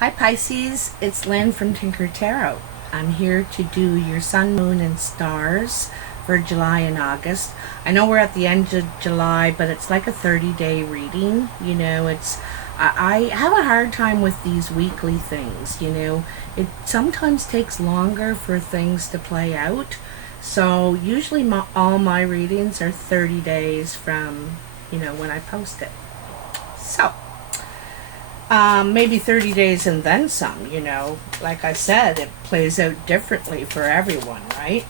Hi Pisces, it's Lynn from Tinker Tarot. I'm here to do your sun, moon, and stars for July and August. I know we're at the end of July, but it's like a 30-day reading. You know, I have a hard time with these weekly things. You know, it sometimes takes longer for things to play out. So usually all my readings are 30 days from, when I post it. So maybe 30 days and then some, like I said, it plays out differently for everyone, right?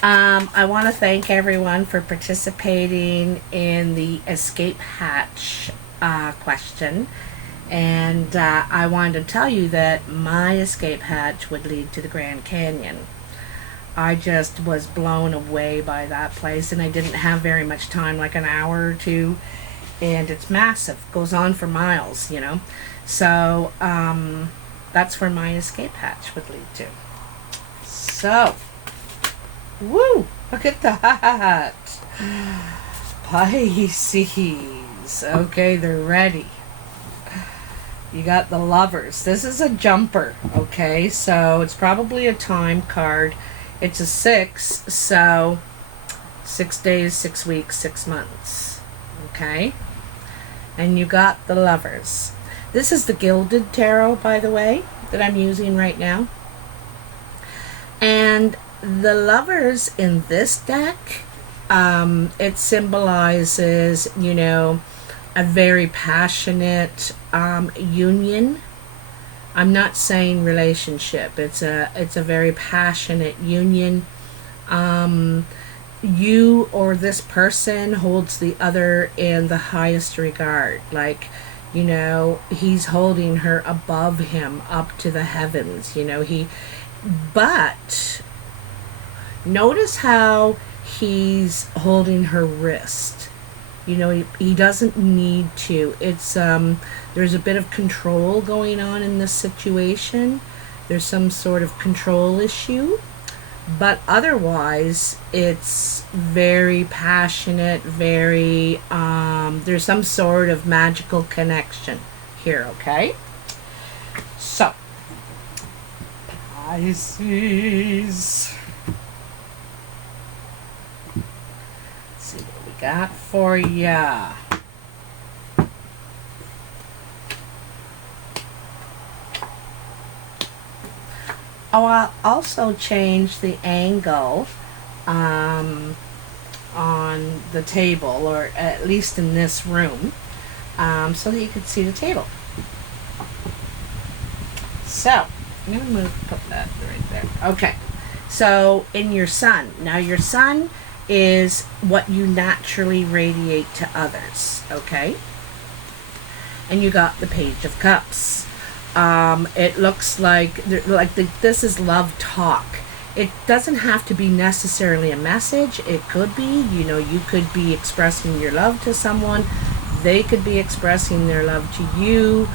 I want to thank everyone for participating in the escape hatch question, and I wanted to tell you that my escape hatch would lead to the Grand Canyon. I just was blown away by that place, and I didn't have very much time, like an hour or two. And it's massive, goes on for miles, So that's where my escape hatch would lead to. So, woo! Look at that, Pisces. Okay, they're ready. You got the Lovers. This is a jumper. Okay, so it's probably a time card. It's a 6, so 6 days, 6 weeks, 6 months. Okay. And you got the Lovers. This is the Guilded Tarot, by the way, that I'm using right now. And the Lovers in this deck, it symbolizes, a very passionate union. I'm not saying relationship. It's a very passionate union. You or this person holds the other in the highest regard. Like, he's holding her above him up to the heavens. But notice how he's holding her wrist. He doesn't need to. It's there's a bit of control going on in this situation. There's some sort of control issue. But otherwise, it's very passionate, very, there's some sort of magical connection here, okay? So, Pisces. Let's see what we got for ya. Oh, I'll also change the angle on the table, or at least in this room, so that you can see the table. So, I'm going to put that right there. Okay, so in your sun. Now your sun is what you naturally radiate to others, okay? And you got the Page of Cups. It looks like this is love talk. It doesn't have to be necessarily a message. It could be, you could be expressing your love to someone. They could be expressing their love to you.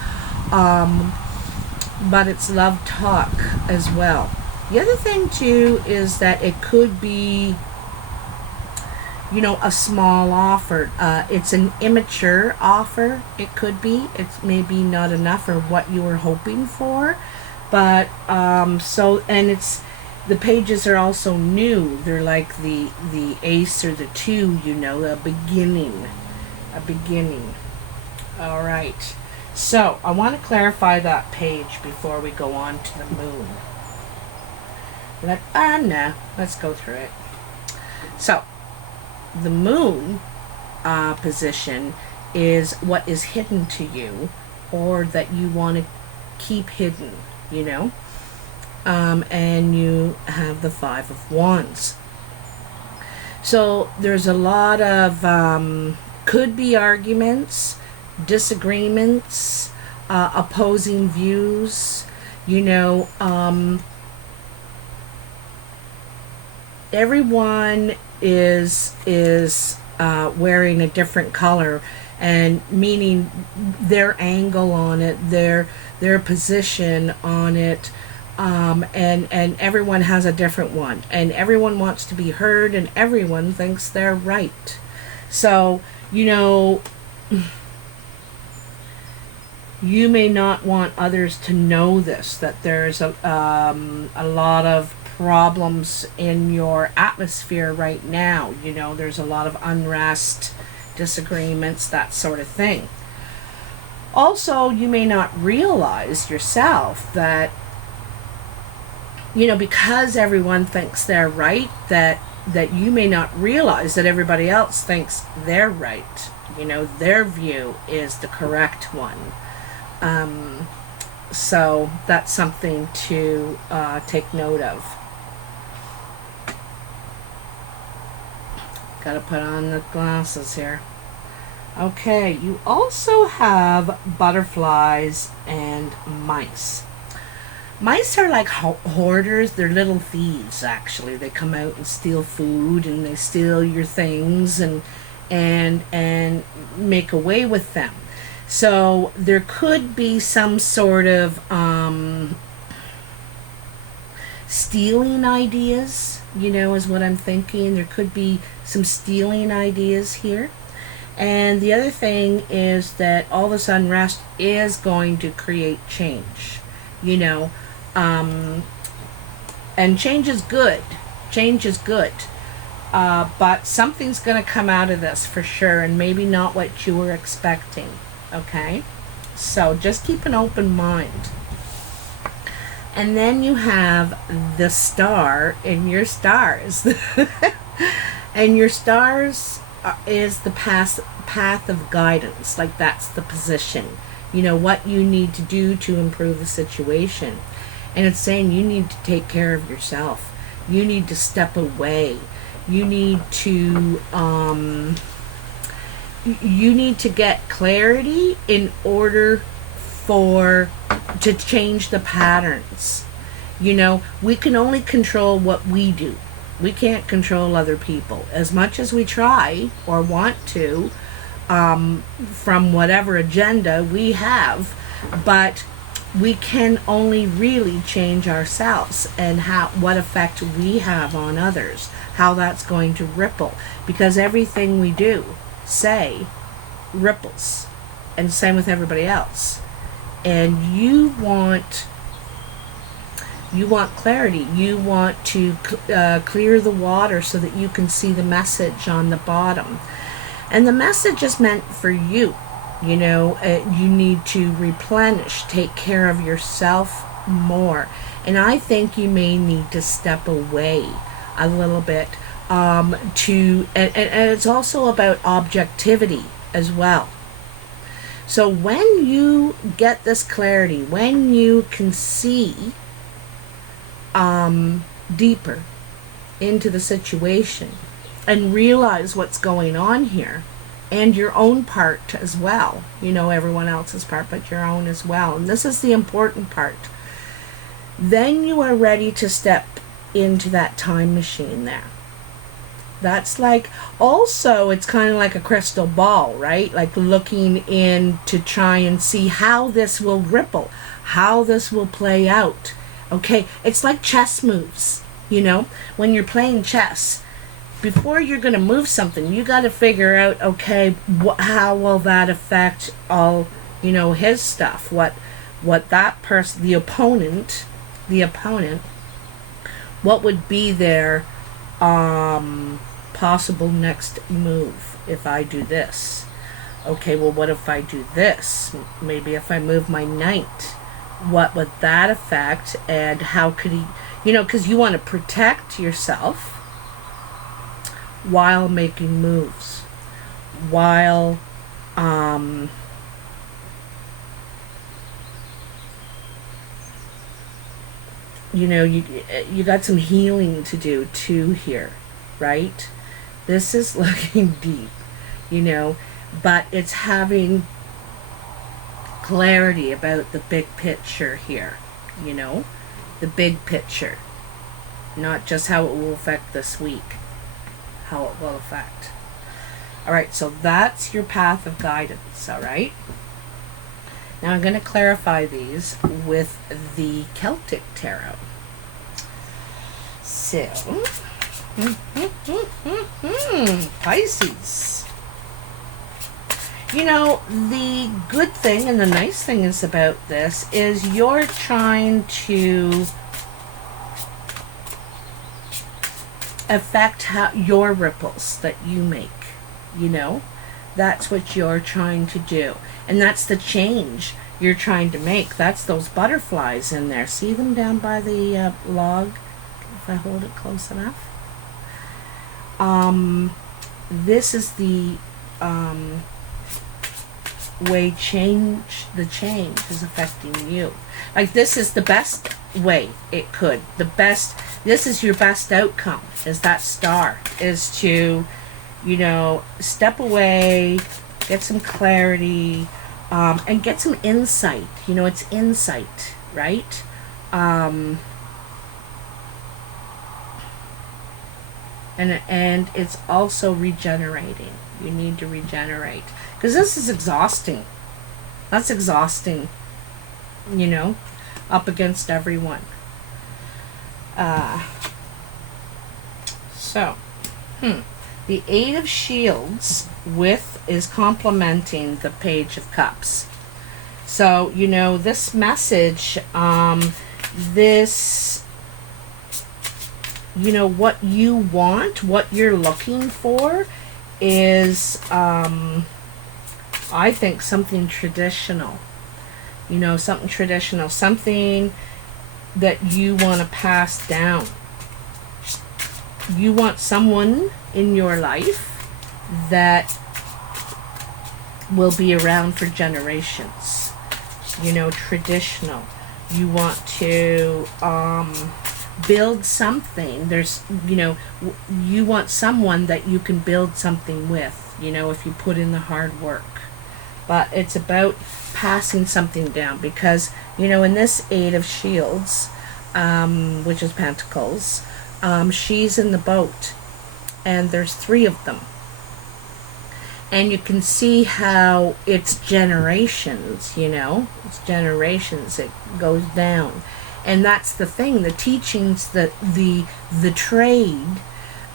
But it's love talk as well. The other thing too is that it could be, a small offer. It's an immature offer. It could be. It's maybe not enough for what you were hoping for. But, and it's, the pages are also new. They're like the ace or the 2, a beginning. A beginning. All right. So, I want to clarify that page before we go on to the moon. Let's go through it. So, the moon position is what is hidden to you, or that you want to keep hidden, and you have the 5 of Wands. So there's a lot of could be arguments, disagreements, opposing views, everyone is wearing a different color, and meaning their angle on it, their position on it, and everyone has a different one, and everyone wants to be heard, and everyone thinks they're right. So You may not want others to know this, that there's a lot of problems in your atmosphere right now. You know, there's a lot of unrest, disagreements, that sort of thing. Also, you may not realize yourself that, you know, because everyone thinks they're right, that you may not realize that everybody else thinks they're right. You know, their view is the correct one. So that's something to take note of. Gotta put on the glasses here. Okay, you also have butterflies and mice. Mice are like hoarders. They're little thieves, actually. They come out and steal food, and they steal your things and make away with them. So there could be some sort of stealing ideas, you know, is what I'm thinking. There could be some stealing ideas here. And the other thing is that all this unrest is going to create change, you know. And change is good. Change is good. But something's going to come out of this for sure, and maybe not what you were expecting. Okay? So just keep an open mind. And then you have the star in your stars. And your stars is the path of guidance. Like, that's the position. You know, what you need to do to improve the situation. And it's saying you need to take care of yourself. You need to step away. You need to get clarity in order to change the patterns. You know, we can only control what we do. We can't control other people. As much as we try or want to, from whatever agenda we have, but we can only really change ourselves and what effect we have on others, how that's going to ripple, because everything we do, say, ripples, and same with everybody else. And you want clarity. You want to clear the water so that you can see the message on the bottom. And the message is meant for you. You know, you need to replenish, take care of yourself more. And I think you may need to step away a little bit and it's also about objectivity as well. So when you get this clarity, when you can see deeper into the situation and realize what's going on here, and your own part as well, you know, everyone else's part, but your own as well, and this is the important part, then you are ready to step into that time machine there. That's like, also it's kind of like a crystal ball, right? Like looking in to try and see how this will ripple, how this will play out. Okay, it's like chess moves, you know, when you're playing chess. Before you're going to move something, you got to figure out, okay, how will that affect all, you know, his stuff? What that person, the opponent, what would be their possible next move if I do this? Okay, well, what if I do this? Maybe if I move my knight, what would that affect? And how could he, you know, because you want to protect yourself while making moves, while you know, you got some healing to do too here, right? This is looking deep, you know, but it's having clarity about the big picture here, you know, the big picture, not just how it will affect this week, how it will affect. All right, so that's your path of guidance, all right? Now I'm going to clarify these with the Celtic Tarot. So, Pisces. You know, the good thing and the nice thing is about this is you're trying to affect how your ripples that you make, you know. That's what you're trying to do. And that's the change you're trying to make. That's those butterflies in there. See them down by the log? If I hold it close enough. This is the way the change is affecting you. Like, this is the best way it could. This is your best outcome, is that star. Is to, you know, step away, get some clarity, and get some insight. You know, it's insight, right? And it's also regenerating. You need to regenerate. Because this is exhausting. That's exhausting, you know, up against everyone. The Eight of Shields is complementing the Page of Cups. So, you know, this message, you know, what you want, what you're looking for is, I think, something traditional. You know, something traditional, something that you want to pass down. You want someone in your life that will be around for generations. You know, traditional. You want to build something. There's, you know, you want someone that you can build something with, you know, if you put in the hard work. But it's about passing something down, because, you know, in this Eight of Shields, which is Pentacles, she's in the boat, and there's 3 of them. And you can see how it's generations, you know, it's generations, it goes down. And that's the thing, the teachings, the trade,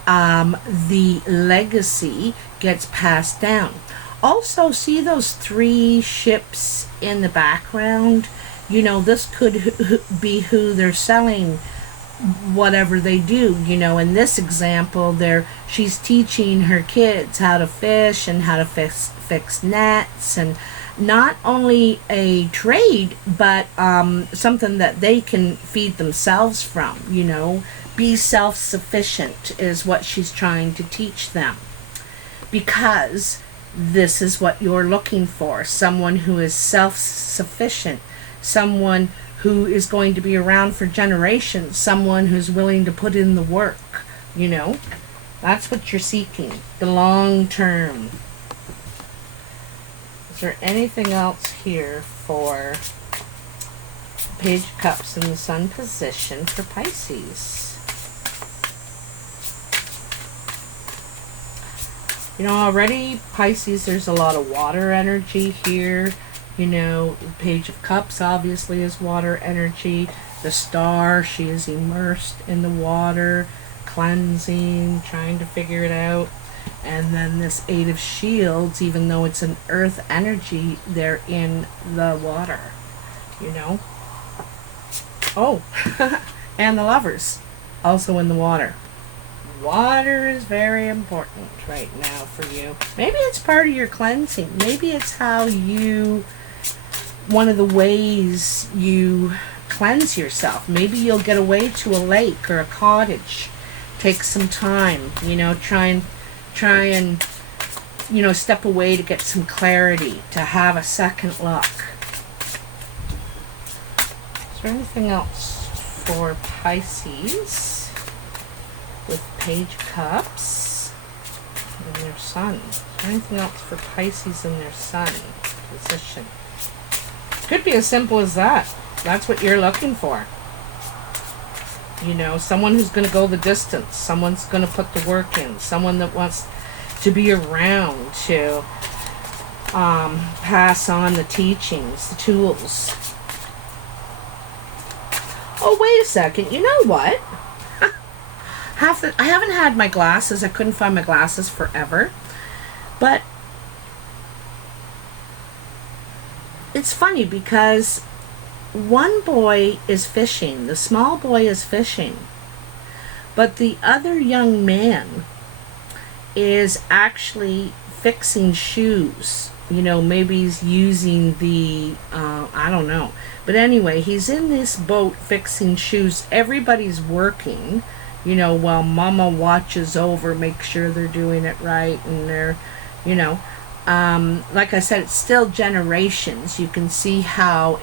the legacy gets passed down. Also, see those 3 ships in the background? You know, this could be who they're selling whatever they do. You know, in this example, she's teaching her kids how to fish and how to fix nets, and not only a trade, but something that they can feed themselves from. You know, be self-sufficient is what she's trying to teach them, because this is what you're looking for. Someone who is self-sufficient, someone who is going to be around for generations, someone who's willing to put in the work. You know, that's what you're seeking, the long term. Is there anything else here for Page of Cups in the Sun position for Pisces? You know, already, Pisces, there's a lot of water energy here. You know, the Page of Cups obviously is water energy. The star, she is immersed in the water, cleansing, trying to figure it out. And then this Eight of Shields, even though it's an earth energy, they're in the water, you know. Oh, and the Lovers, also in the water. Water is very important right now for you. Maybe it's part of your cleansing. Maybe it's how one of the ways you cleanse yourself. Maybe you'll get away to a lake or a cottage. Take some time, you know, try and, you know, step away to get some clarity, to have a second look. Is there anything else for Pisces with Page of Cups and their Sun? Is there anything else for Pisces and their Sun position? Could be as simple as that. That's what you're looking for. You know, someone who's going to go the distance. Someone's going to put the work in. Someone that wants to be around to pass on the teachings, the tools. Oh, wait a second. You know what? I haven't had my glasses. I couldn't find my glasses forever. But it's funny because one boy is fishing, the small boy is fishing, but the other young man is actually fixing shoes. You know, maybe he's using the, I don't know. But anyway, he's in this boat fixing shoes. Everybody's working, you know, while mama watches over, make sure they're doing it right, and they're, you know, like I said, it's still generations. You can see how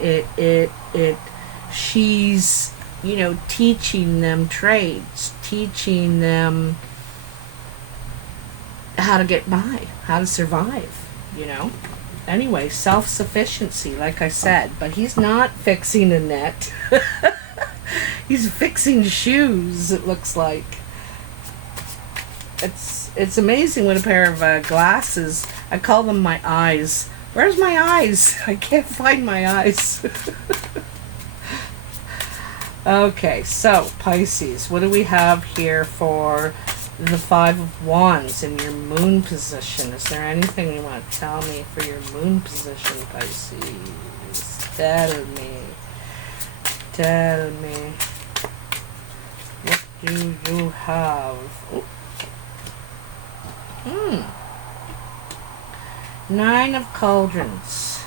she's, you know, teaching them trades, teaching them how to get by, how to survive, you know. Anyway, self-sufficiency, like I said, but he's not fixing a net. He's fixing shoes, it looks like. It's amazing with a pair of glasses. I call them my eyes. Where's my eyes? I can't find my eyes. Okay, so Pisces, what do we have here for the Five of Wands in your moon position? Is there anything you want to tell me for your moon position, Pisces? Tell me. Tell me. What do you have? Nine of Cauldrons.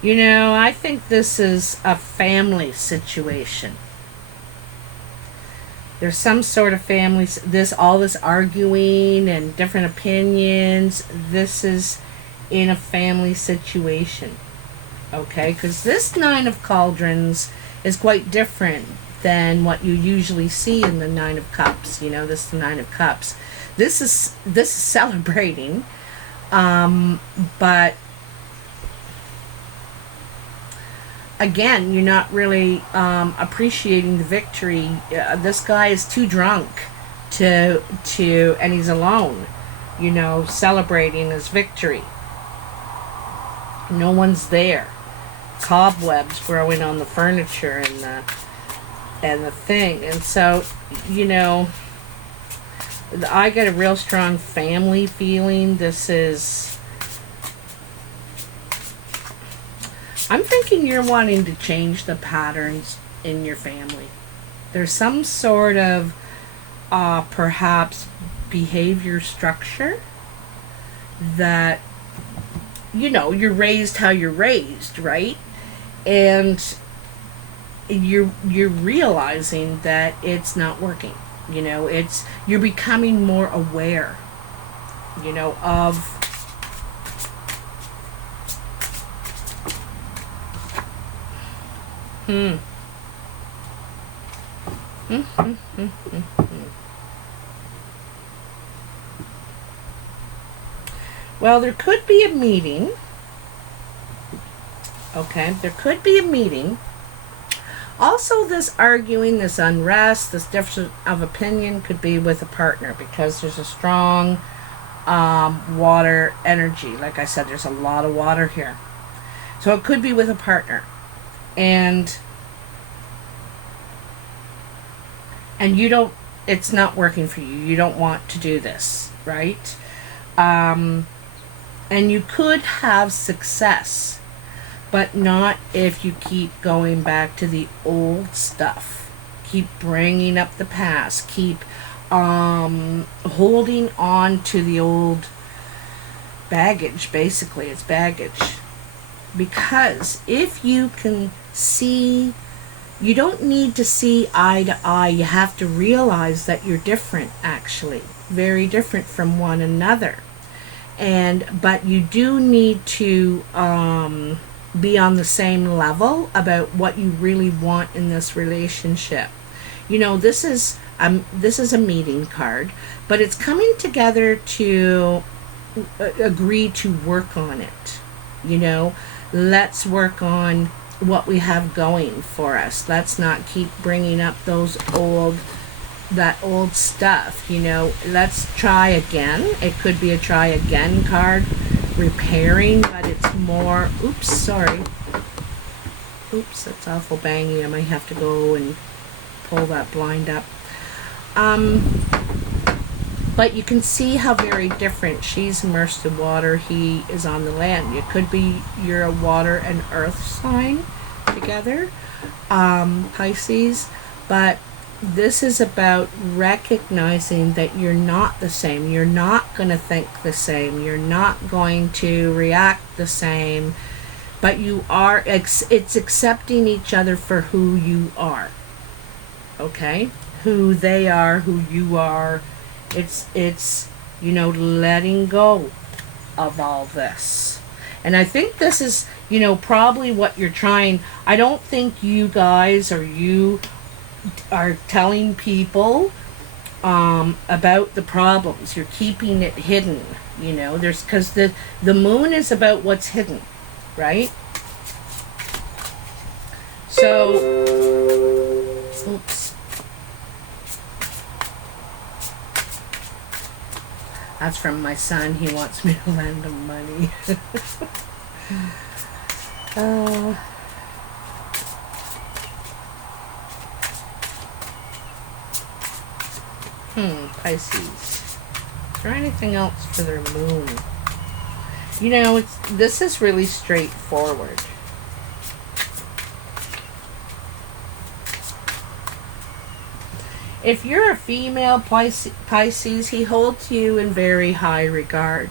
You know, I think this is a family situation. There's some sort of family, all this arguing and different opinions. This is in a family situation. Okay, because this Nine of Cauldrons is quite different than what you usually see in the Nine of Cups. You know, this is the Nine of Cups. This is celebrating, but again, you're not really appreciating the victory. This guy is too drunk to, and he's alone, you know, celebrating his victory. No one's there. Cobwebs growing on the furniture and the thing, and so, you know, I get a real strong family feeling. This is, I'm thinking you're wanting to change the patterns in your family. There's some sort of perhaps behavior structure that, you know, you're raised how you're raised, right? And you're realizing that it's not working. You know, you're becoming more aware, you know, of Well, there could be a meeting. Okay, there could be a meeting. Also, this arguing, this unrest, this difference of opinion could be with a partner, because there's a strong water energy. Like I said, there's a lot of water here. So it could be with a partner. And you don't, it's not working for you. You don't want to do this, right? And you could have success, but not if you keep going back to the old stuff. Keep bringing up the past. Keep holding on to the old baggage. Basically, it's baggage. Because if you can see, you don't need to see eye to eye. You have to realize that you're different, actually. Very different from one another. But you do need to be on the same level about what you really want in this relationship. You know, this is a meeting card, but it's coming together to agree to work on it. You know, let's work on what we have going for us. Let's not keep bringing up that old stuff. You know, let's try again. It could be a try again card. Repairing, but it's more, oops, sorry. Oops, that's awful bangy. I might have to go and pull that blind up. But you can see how very different. She's immersed in water, he is on the land. It could be you're a water and earth sign together, Pisces. But this is about recognizing that you're not the same. You're not going to think the same. You're not going to react the same. But you are, it's accepting each other for who you are. Okay? Who they are, who you are. It's you know, letting go of all this. And I think this is, you know, probably what you're trying. I don't think you guys or you are telling people about the problems. You're keeping it hidden, you know. There's, because the moon is about what's hidden, right? So, oops. That's from my son. He wants me to lend him money. Pisces. Is there anything else for their moon? You know, this is really straightforward. If you're a female Pisces, he holds you in very high regard.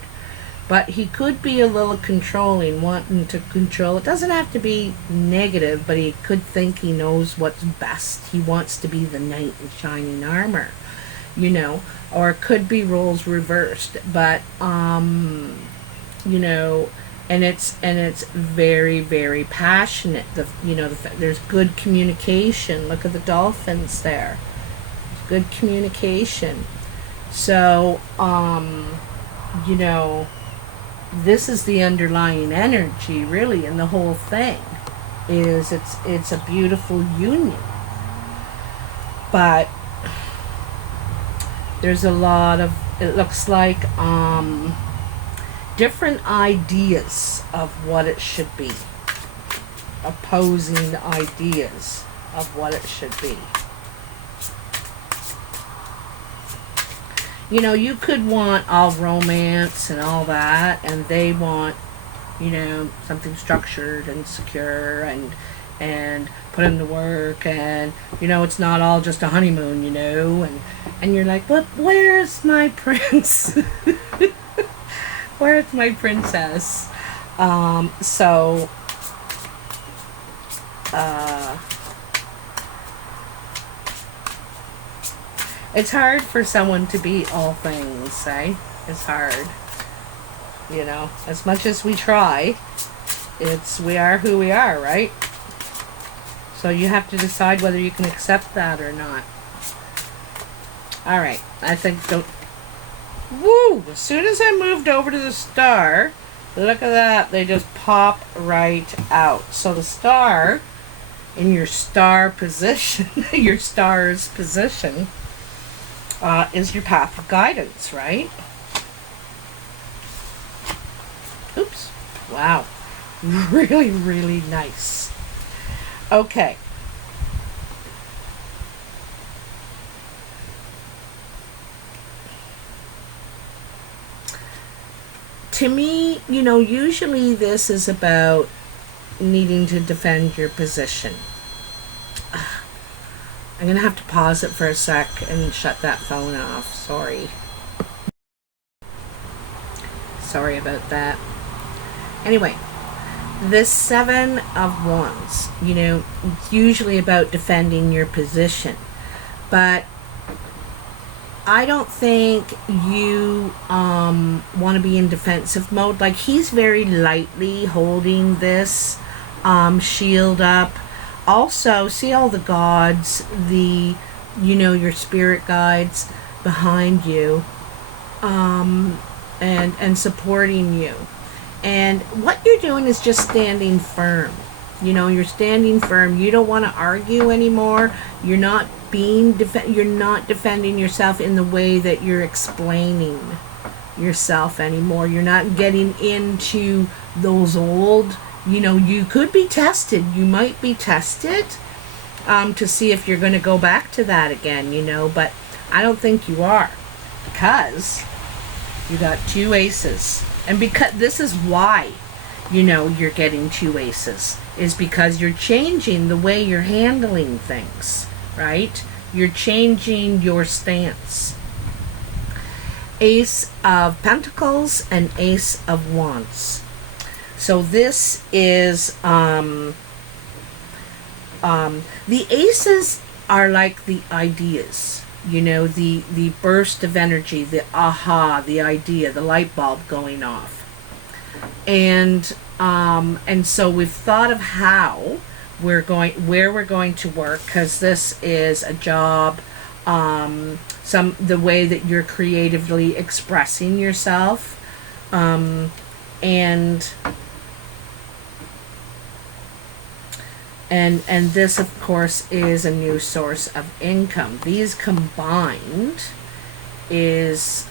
But he could be a little controlling, wanting to control. It doesn't have to be negative, but he could think he knows what's best. He wants to be the knight in shining armor, you know. Or it could be roles reversed. But, you know, and it's very, very passionate. There's good communication. Look at the dolphins there. Good communication. So, you know, this is the underlying energy, really, in the whole thing. Is it's a beautiful union. But there's a lot of, it looks like, different ideas of what it should be. Opposing ideas of what it should be. You know, you could want all romance and all that, and they want, you know, something structured and secure and put in the work, and, you know, it's not all just a honeymoon, you know, and you're like, but where's my prince? Where's my princess? It's hard for someone to be all things, eh? It's hard. You know, as much as we try, we are who we are, right? So you have to decide whether you can accept that or not. Alright, I think, woo! As soon as I moved over to the star, look at that, they just pop right out. So the star, in your star position, your star's position, is your path of guidance, right? Oops. Wow. Really, really nice. Okay. To me, you know, usually this is about needing to defend your position. I'm going to have to pause it for a sec and shut that phone off. Sorry. Sorry about that. Anyway, this Seven of Wands, you know, it's usually about defending your position. But I don't think you want to be in defensive mode. Like, he's very lightly holding this shield up. Also, see all the gods, you know, your spirit guides behind you, and supporting you. And what you're doing is just standing firm. You know, you're standing firm. You don't want to argue anymore. You're not you're not defending yourself in the way that you're explaining yourself anymore. You're not getting into those old, you know, you could be tested. You might be tested to see if you're going to go back to that again, you know, but I don't think you are. because you got 2 aces. And because this is why, you know, you're getting 2 aces, is because you're changing the way you're handling things, right? You're changing your stance. Ace of Pentacles and Ace of Wands. So this is the aces are like the ideas, you know, the burst of energy, the aha, the idea, the light bulb going off. And so we've thought of how where we're going to work, because this is a job, the way that you're creatively expressing yourself, and this, of course, is a new source of income. These combined is,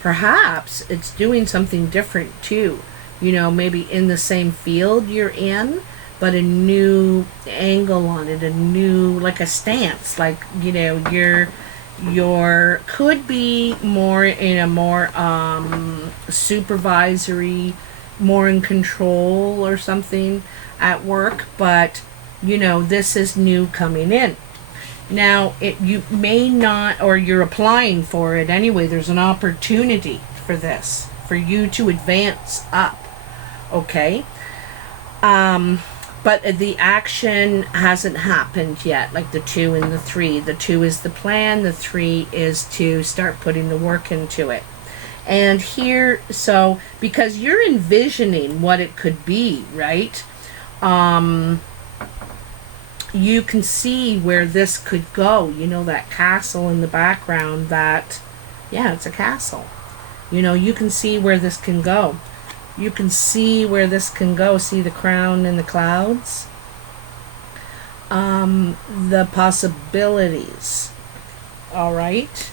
perhaps it's doing something different too. You know, maybe in the same field you're in, but a new angle on it, a new, like a stance, like, you know, you're could be more in a more supervisory, more in control or something at work, but you know, this is new coming in. Now, you may not, or you're applying for it anyway. There's an opportunity for this, for you to advance up, okay? But the action hasn't happened yet, like the 2 and the 3. The 2 is the plan, the 3 is to start putting the work into it. And here, so, because you're envisioning what it could be, right? You can see where this could go. You know, that castle in the background, that, yeah, it's a castle. You know, you can see where this can go. You can see where this can go. See the crown in the clouds? The possibilities. All right?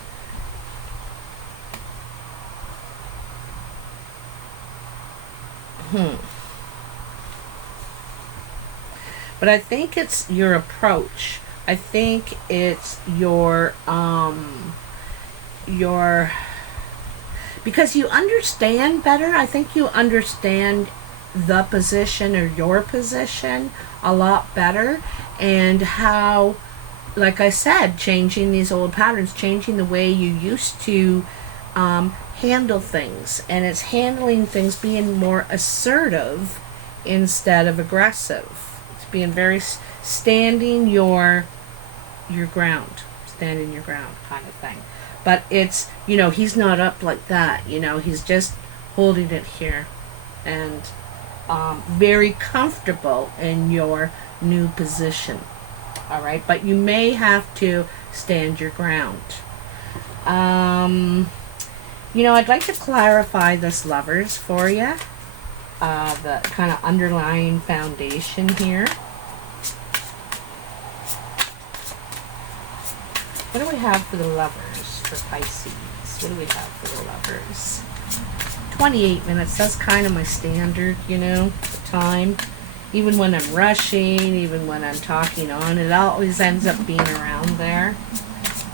But I think it's your approach. I think it's your because you understand better. I think you understand the position, or your position, a lot better, and how, like I said, changing these old patterns, changing the way you used to handle things, and it's handling things, being more assertive instead of aggressive. It's being very standing your ground kind of thing. But it's, you know, he's not up like that, you know, he's just holding it here, and very comfortable in your new position. All right, but you may have to stand your ground. You know, I'd like to clarify this Lovers for you, the kind of underlying foundation here. What do we have for the Lovers, for Pisces? What do we have for the Lovers? 28 minutes, that's kind of my standard, you know, the time. Even when I'm rushing, even when I'm talking on, it always ends up being around there.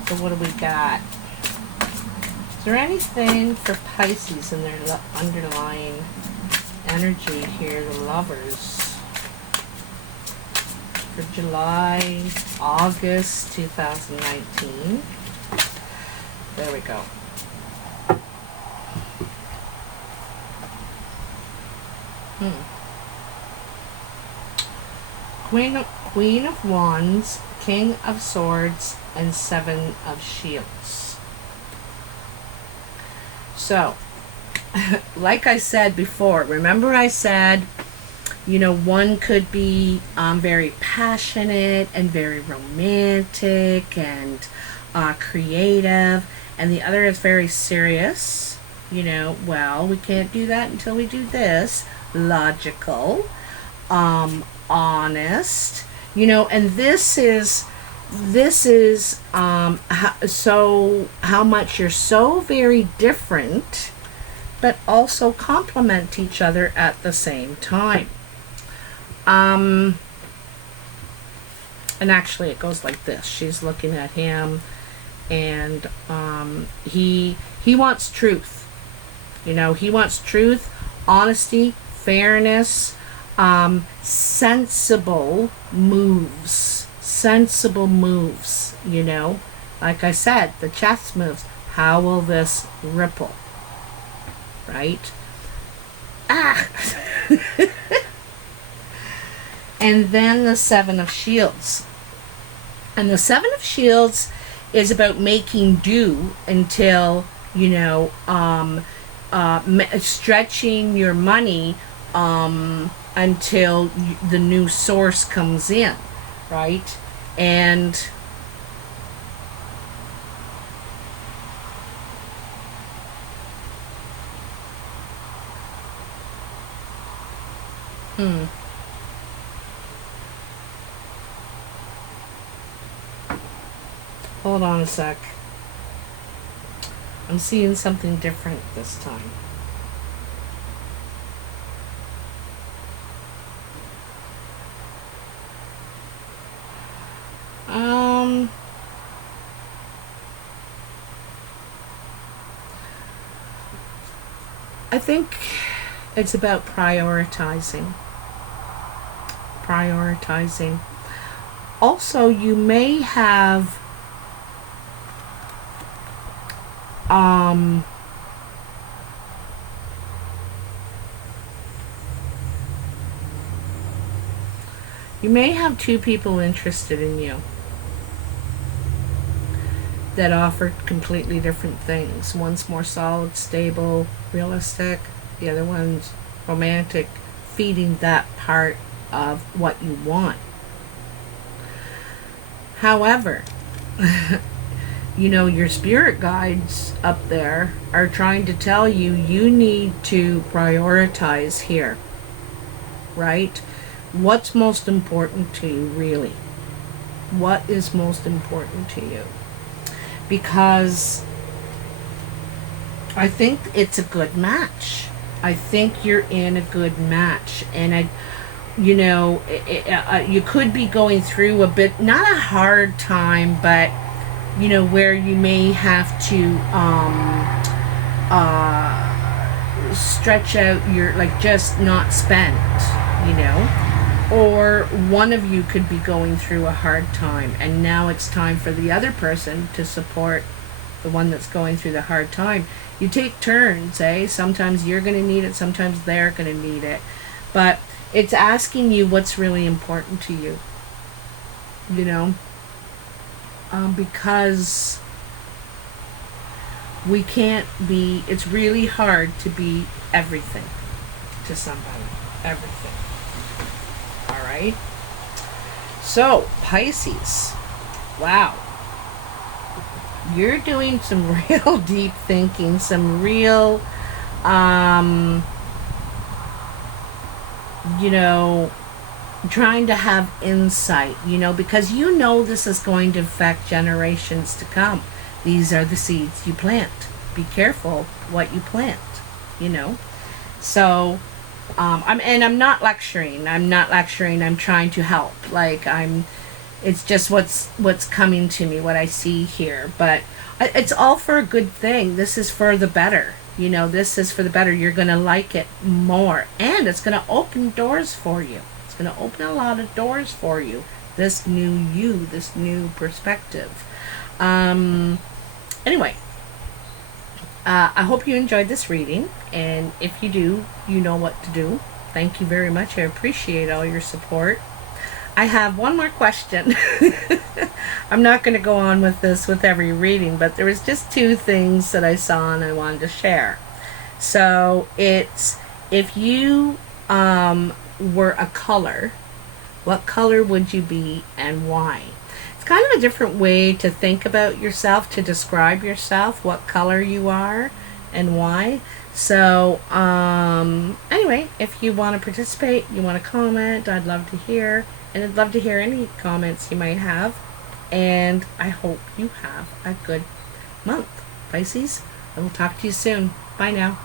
So what do we got? Is there anything for Pisces in their underlying energy here, the Lovers? For July, August 2019. There we go. Queen of Wands, King of Swords, and 7 of Shields. So, like I said before, remember I said, you know, one could be very passionate and very romantic and creative, and the other is very serious. You know, well, we can't do that until we do this. Logical, honest, you know, and this is how much you're so very different, but also complement each other at the same time. And actually it goes like this. She's looking at him, and he wants truth. You know, he wants truth, honesty, fairness, sensible moves. Sensible moves, you know. Like I said, the chess moves. How will this ripple? Right? Ah! And then the Seven of Shields. And the Seven of Shields is about making do until, you know, stretching your money until the new source comes in, right? And hold on a sec. I'm seeing something different this time. I think it's about prioritizing. Prioritizing. Also, you may have you may have two people interested in you that offer completely different things. One's more solid, stable, realistic. The other one's romantic, feeding that part of what you want. However, you know, your spirit guides up there are trying to tell you you need to prioritize here, right? What's most important to you, really? What is most important to you? Because I think it's a good match. I think you're in a good match. And you know, you could be going through a bit, not a hard time, but, you know, where you may have to stretch out your, like, just not spend, you know. Or one of you could be going through a hard time, and now it's time for the other person to support the one that's going through the hard time. You take turns, eh? Sometimes you're going to need it, sometimes they're going to need it. But it's asking you what's really important to you, you know? Because we can't be, it's really hard to be everything to somebody. Everything. All right? So, Pisces. Wow. You're doing some real deep thinking, some real, you know, trying to have insight, you know, because you know this is going to affect generations to come. These are the seeds you plant. Be careful what you plant, you know. So, I'm not lecturing. I'm trying to help. Like, it's just what's coming to me, what I see here. But it's all for a good thing. This is for the better. You know, this is for the better. You're going to like it more. And it's going to open doors for you. It's going to open a lot of doors for you. This new you, this new perspective. Anyway, I hope you enjoyed this reading. And if you do, you know what to do. Thank you very much. I appreciate all your support. I have one more question. I'm not going to go on with this with every reading, but there was just two things that I saw and I wanted to share. So it's, if you were a color, what color would you be and why? It's kind of a different way to think about yourself, to describe yourself, what color you are and why. So anyway, if you want to participate, you want to comment, I'd love to hear. And I'd love to hear any comments you might have. And I hope you have a good month, Pisces. I will talk to you soon. Bye now.